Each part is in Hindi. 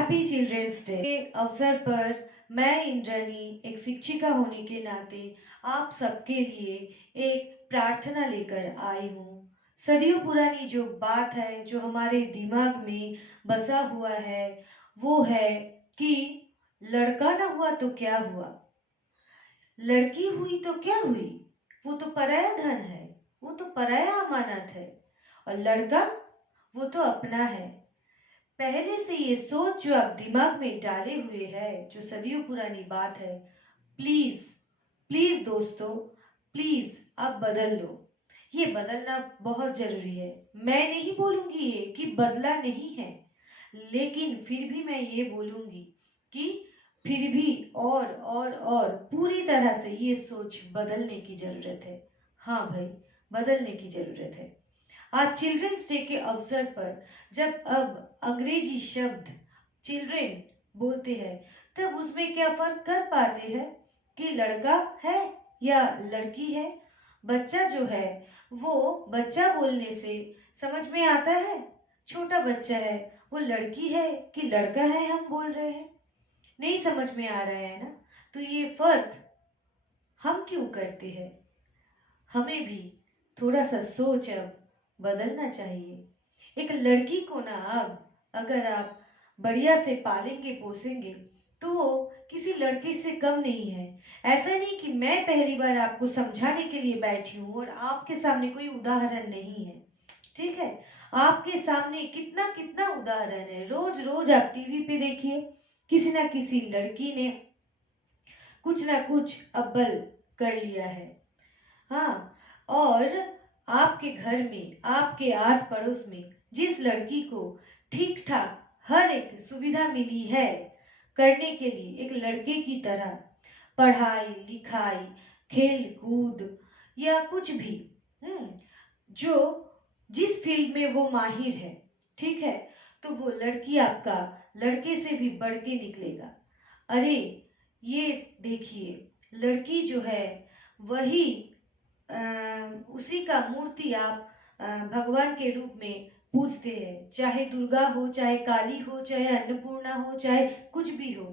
हैप्पी चिल्ड्रंस डे के अवसर पर मैं इंद्रानी एक शिक्षिका होने के नाते आप सबके लिए एक प्रार्थना लेकर आई हूँ। सदियों पुरानी जो बात है जो हमारे दिमाग में बसा हुआ है वो है कि लड़का ना हुआ तो क्या हुआ, लड़की हुई तो क्या हुई, वो तो पराया धन है, वो तो पराया अमानत है, और लड़का वो तो अपना है। पहले से ये सोच जो आप दिमाग में डाले हुए है, जो सदियों पुरानी बात है, प्लीज प्लीज दोस्तों, प्लीज आप बदल लो। ये बदलना बहुत जरूरी है। मैं नहीं बोलूंगी ये कि बदला नहीं है, लेकिन फिर भी मैं ये बोलूंगी कि फिर भी और पूरी तरह से ये सोच बदलने की जरूरत है। हाँ भाई, बदलने की जरूरत है। आज चिल्ड्रंस डे के अवसर पर जब अब अंग्रेजी शब्द चिल्ड्रन बोलते हैं, तब उसमें क्या फर्क कर पाते हैं कि लड़का है या लड़की है। बच्चा जो है वो बच्चा बोलने से समझ में आता है, छोटा बच्चा है वो लड़की है कि लड़का है हम बोल रहे हैं, नहीं समझ में आ रहा है ना। तो ये फर्क हम क्यों करते हैं? हमें भी थोड़ा सा सोच अब बदलना चाहिए। एक लड़की को ना अब अगर आप बढ़िया से पालेंगे पोसेंगे तो वो किसी लड़के से कम नहीं है। ऐसा नहीं कि मैं पहली बार आपको समझाने के लिए बैठी हूँ और आपके सामने कोई उदाहरण नहीं है, ठीक है। आपके सामने कितना कितना उदाहरण है, रोज रोज आप टीवी पे देखिए, किसी ना किसी लड़की ने कुछ ना कुछ अव्वल कर लिया है। हाँ, और आपके घर में आपके आस पड़ोस में जिस लड़की को ठीक ठाक हर एक सुविधा मिली है करने के लिए एक लड़के की तरह, पढ़ाई लिखाई खेल कूद या कुछ भी, जो जिस फील्ड में वो माहिर है, ठीक है, तो वो लड़की आपका लड़के से भी बढ़ के निकलेगा। अरे ये देखिए, लड़की जो है वही उसी का मूर्ति आप भगवान के रूप में पूजते हैं, चाहे दुर्गा हो, चाहे काली हो, चाहे अन्नपूर्णा हो, चाहे कुछ भी हो।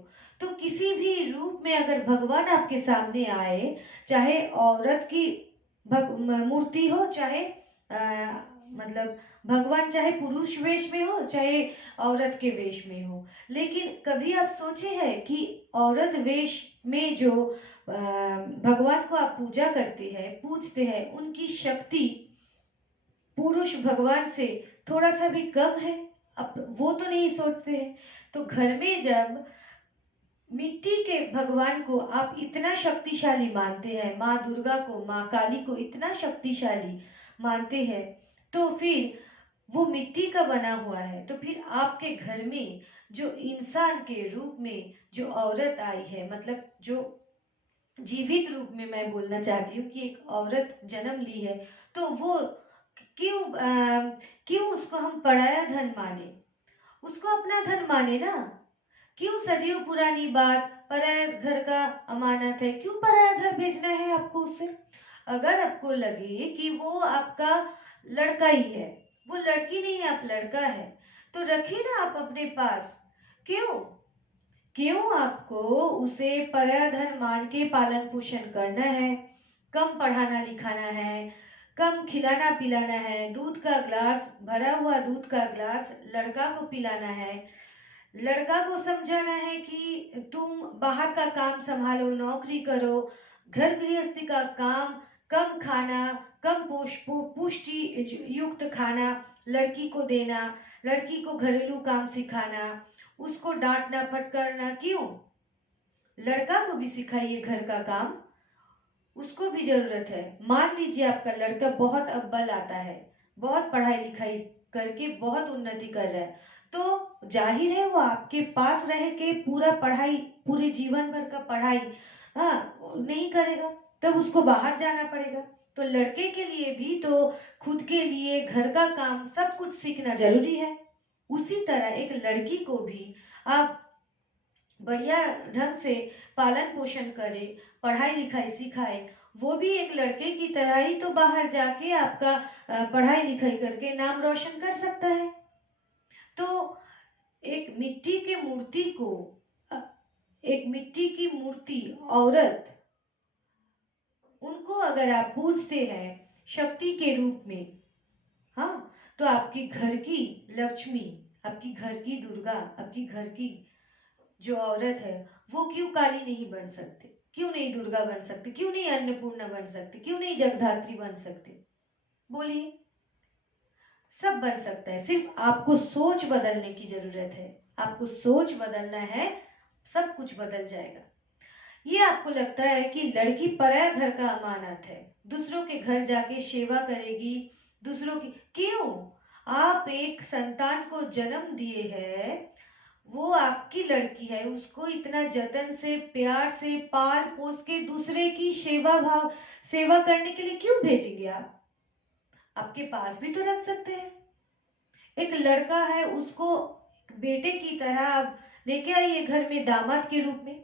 तो किसी भी रूप में अगर भगवान आपके सामने आए, चाहे औरत की मूर्ति हो, चाहे मतलब भगवान चाहे पुरुष वेश में हो चाहे औरत के वेश में हो, लेकिन कभी आप सोचे हैं कि औरत वेश में जो भगवान को आप पूजा करते हैं पूजते हैं, उनकी शक्ति पुरुष भगवान से थोड़ा सा भी कम है? अब वो तो नहीं सोचते हैं। तो घर में जब मिट्टी के भगवान को आप इतना शक्तिशाली मानते हैं, माँ दुर्गा को, माँ काली को इतना शक्तिशाली मानते हैं, तो फिर वो मिट्टी का बना हुआ है, तो फिर आपके घर में जो इंसान के रूप में जो औरत आई है, मतलब जो जीवित रूप में मैं बोलना चाहती हूँ कि एक औरत जन्म ली है, तो वो क्यों क्यों उसको हम पराया धन माने? उसको अपना धन माने ना। क्यों सदियों पुरानी बात पराया घर का अमानत है, क्यों पराया घर भेजना है आपको उससे? अगर आपको लगे कि वो आपका लड़का ही है, वो लड़की नहीं है, आप लड़का है, तो रखिए ना आप अपने पास। क्यों क्यों आपको उसे पराया धन मान के पालन पोषण करना है, कम पढ़ाना लिखाना है, कम खिलाना पिलाना है, दूध का ग्लास, भरा हुआ दूध का ग्लास लड़का को पिलाना है, लड़का को समझाना है कि तुम बाहर का काम संभालो, नौकरी करो, घर गृहस्थी का काम, कम खाना, कम पुष्टि युक्त खाना लड़की को देना, लड़की को घरेलू काम सिखाना, उसको डांटना फटकारना क्यों? लड़का को भी सिखाइए घर का काम, उसको भी जरूरत है। मान लीजिए आपका लड़का बहुत अव्वल आता है, बहुत पढ़ाई लिखाई करके बहुत उन्नति कर रहा है, तो जाहिर है वो आपके पास रह के पूरा पढ़ाई, पूरे जीवन भर का पढ़ाई नहीं करेगा, तब उसको बाहर जाना पड़ेगा। तो लड़के के लिए भी तो खुद के लिए घर का काम सब कुछ सीखना जरूरी है। उसी तरह एक लड़की को भी आप बढ़िया ढंग से पालन पोषण करे, पढ़ाई लिखाई सिखाए, वो भी एक लड़के की तरह ही तो बाहर जाके आपका पढ़ाई लिखाई करके नाम रोशन कर सकता है। तो एक मिट्टी के मूर्ति को, एक मिट्टी की मूर्ति औरत, उनको अगर आप पूजते हैं शक्ति के रूप में, हाँ, तो आपके घर की लक्ष्मी, आपकी घर की दुर्गा, आपकी घर की जो औरत है वो क्यों काली नहीं बन सकती, क्यों नहीं दुर्गा बन सकती, क्यों नहीं अन्नपूर्णा बन सकती, क्यों नहीं जगधात्री बन सकती? बोलिए। सब बन सकता है, सिर्फ आपको सोच बदलने की जरूरत है। आपको सोच बदलना है, सब कुछ बदल जाएगा। ये आपको लगता है कि लड़की पराया घर का अमानत है, दूसरों के घर जाके सेवा करेगी, दूसरों की, क्यों? आप एक संतान को जन्म दिए हैं, वो आपकी लड़की है, उसको इतना जतन से प्यार से पाल पोस के दूसरे की सेवा करने के लिए क्यों भेजेंगे आप? आपके पास भी तो रख सकते हैं। एक लड़का है, उसको बेटे की तरह आप लेके आइए घर में दामाद के रूप में,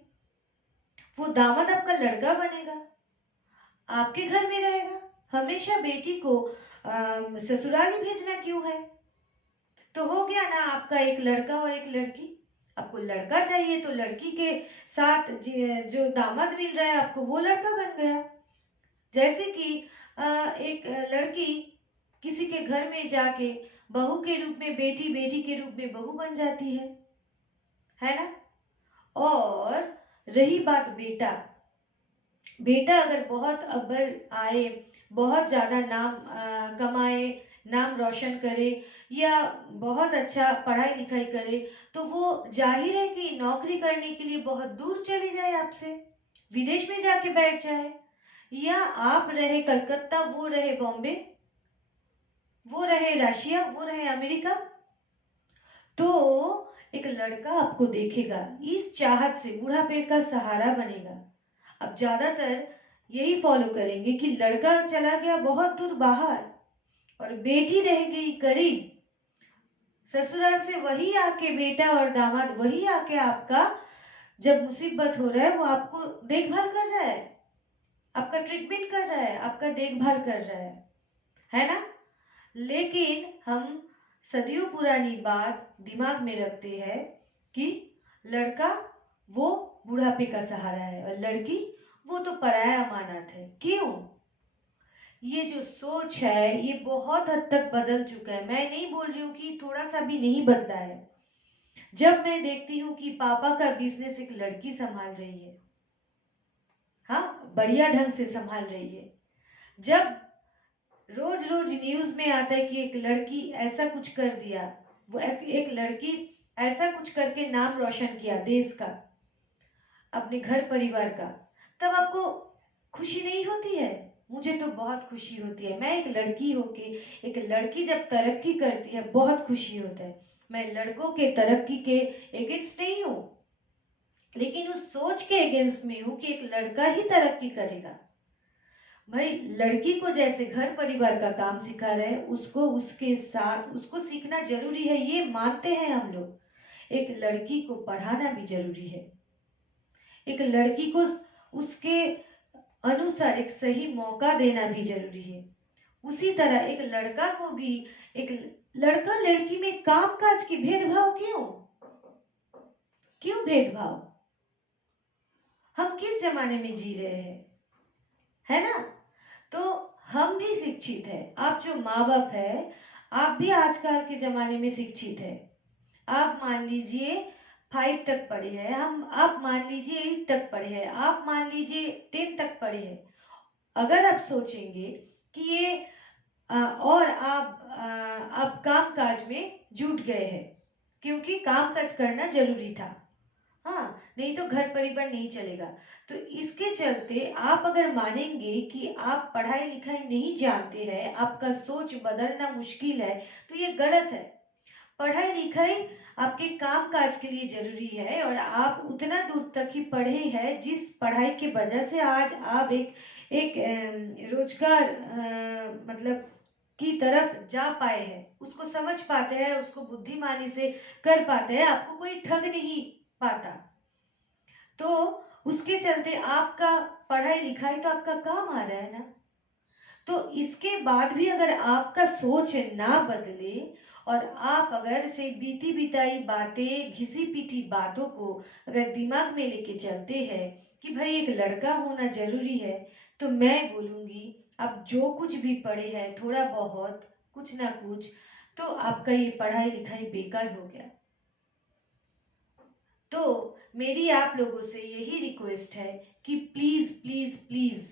वो दामाद आपका लड़का बनेगा, आपके घर में रहेगा। हमेशा बेटी को ससुराल ही भेजना क्यों है? तो हो गया ना आपका एक लड़का और एक लड़की। आपको लड़का चाहिए तो लड़की के साथ जो दामाद मिल रहा है आपको, वो लड़का बन गया। जैसे कि एक लड़की किसी के घर में जाके बहू के रूप में बेटी, बेटी के रूप में बहू बन जाती है ना? और रही बात बेटा, बेटा अगर बहुत अव्वल आए, बहुत ज़्यादा नाम कमाए, नाम रोशन करे, या बहुत अच्छा पढ़ाई लिखाई करे, तो वो जाहिर है कि नौकरी करने के लिए बहुत दूर चली जाए आपसे, विदेश में जाके बैठ जाए। या आप रहे कलकत्ता, वो रहे बॉम्बे, वो रहे रशिया, वो रहे अमेरिका। तो एक लड़का आपको देखेगा, इस चाहत से बुढ़ापे का सहारा बनेगा। अब ज्यादातर यही फॉलो करेंगे कि लड़का चला गया बहुत दूर बाहर और बेटी रह गई करीब, ससुराल से वही आके बेटा और दामाद वही आके आपका, जब मुसीबत हो रहा है वो आपको देखभाल कर रहा है, आपका ट्रीटमेंट कर रहा है, आपका देखभाल कर रहा है ना? लेकिन हम सदियों पुरानी बात दिमाग में रखते हैं कि लड़का वो बुढ़ापे का सहारा है और लड़की वो तो पराया अमानत है। क्यों? ये जो सोच है ये बहुत हद तक बदल चुका है। मैं नहीं बोल रही हूँ कि थोड़ा सा भी नहीं बदला है। जब मैं देखती हूँ कि पापा का बिजनेस एक लड़की संभाल रही है, हाँ, बढ़िया ढंग से संभाल रही है, जब रोज रोज न्यूज में आता है कि एक लड़की ऐसा कुछ कर दिया, वो एक लड़की ऐसा कुछ करके नाम रोशन किया देश का, अपने घर परिवार का, तब आपको खुशी नहीं होती है? मुझे तो बहुत खुशी होती है। मैं एक लड़की होके, एक लड़की जब तरक्की करती है बहुत खुशी होता है। मैं लड़कों के तरक्की के अगेंस्ट नहीं हूँ, लेकिन उस सोच के अगेंस्ट में हूँ कि एक लड़का ही तरक्की करेगा। भाई, लड़की को जैसे घर परिवार का काम सिखा रहे हैं, उसको उसके साथ उसको सीखना जरूरी है, ये मानते हैं हम लोग। एक लड़की को पढ़ाना भी जरूरी है, एक लड़की को उसके अनुसार एक सही मौका देना भी जरूरी है। उसी तरह एक लड़का को भी, एक लड़का लड़की में काम काज की भेदभाव क्यों? क्यों भेदभाव? हम किस जमाने में जी रहे हैं, है ना? तो हम भी शिक्षित है, आप जो माँ बाप है आप भी आजकल के जमाने में शिक्षित है। आप मान लीजिए 5 तक पढ़े हैं, हम आप मान लीजिए 8 तक पढ़े हैं, आप मान लीजिए 10 तक पढ़े हैं। अगर आप सोचेंगे कि ये और आप काम काज में जुट गए हैं क्योंकि काम काज करना जरूरी था, हाँ, नहीं तो घर परिवार नहीं चलेगा। तो इसके चलते आप अगर मानेंगे कि आप पढ़ाई लिखाई नहीं जानते हैं, आपका सोच बदलना मुश्किल है, तो ये गलत है। पढ़ाई लिखाई आपके काम काज के लिए जरूरी है और आप उतना दूर तक ही पढ़े हैं जिस पढ़ाई के वजह से आज आप एक एक रोजगार मतलब की तरफ जा पाए हैं, उसको समझ पाते हैं, उसको बुद्धिमानी से कर पाते हैं, आपको कोई ठग नहीं पाता। तो उसके चलते आपका पढ़ाई लिखाई तो आपका काम आ रहा है ना। तो इसके बाद भी अगर आपका सोच ना बदले और आप अगर से बीती बिताई बातें, घिसी पीटी बातों को अगर दिमाग में लेके चलते हैं कि भाई एक लड़का होना जरूरी है, तो मैं बोलूँगी आप जो कुछ भी पढ़े हैं थोड़ा बहुत कुछ ना कुछ, तो आपका ये पढ़ाई लिखाई बेकार हो गया। तो मेरी आप लोगों से यही रिक्वेस्ट है कि प्लीज प्लीज प्लीज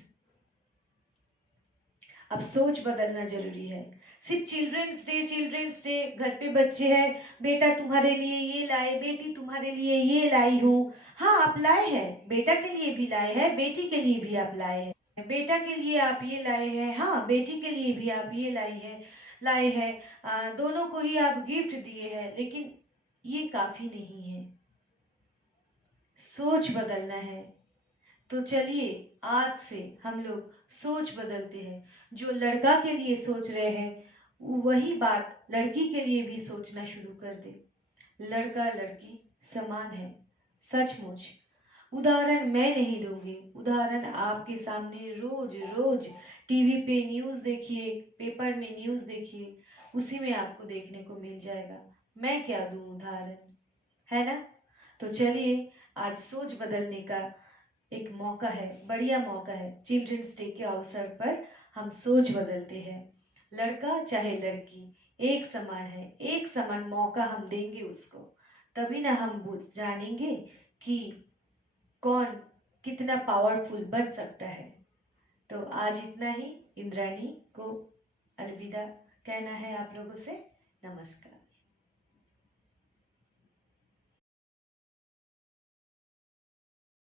अब सोच बदलना जरूरी है। सिर्फ चिल्ड्रंस डे घर पे बच्चे हैं, बेटा तुम्हारे लिए ये लाए, बेटी तुम्हारे लिए ये लाई हूँ। हाँ आप लाए हैं, बेटा के लिए भी लाए हैं, बेटी के लिए भी आप लाए हैं, बेटा के लिए आप ये लाए हैं, हाँ बेटी के लिए भी आप ये लाए हैं, दोनों को ही आप गिफ्ट दिए हैं, लेकिन ये काफी नहीं है। सोच बदलना है। तो चलिए आज से हम लोग सोच बदलते हैं। जो लड़का के लिए सोच रहे हैं वही बात लड़की के लिए भी सोचना शुरू कर दे। लड़का लड़की समान है, सचमुच। उदाहरण मैं नहीं दूंगी, उदाहरण आपके सामने रोज रोज टीवी पे न्यूज़ देखिए, पेपर में न्यूज़ देखिए, उसी में आपको देखने को मिल जाएगा। मैं क्या दूं उदाहरण, है ना। तो चलिए आज सोच बदलने का एक मौका है, बढ़िया मौका है। चिल्ड्रंस डे के अवसर पर हम सोच बदलते हैं। लड़का चाहे लड़की एक समान है, एक समान मौका हम देंगे उसको, तभी ना हम बुझ जानेंगे कि कौन कितना पावरफुल बन सकता है। तो आज इतना ही। इंद्राणी को अलविदा कहना है आप लोगों से। नमस्कार।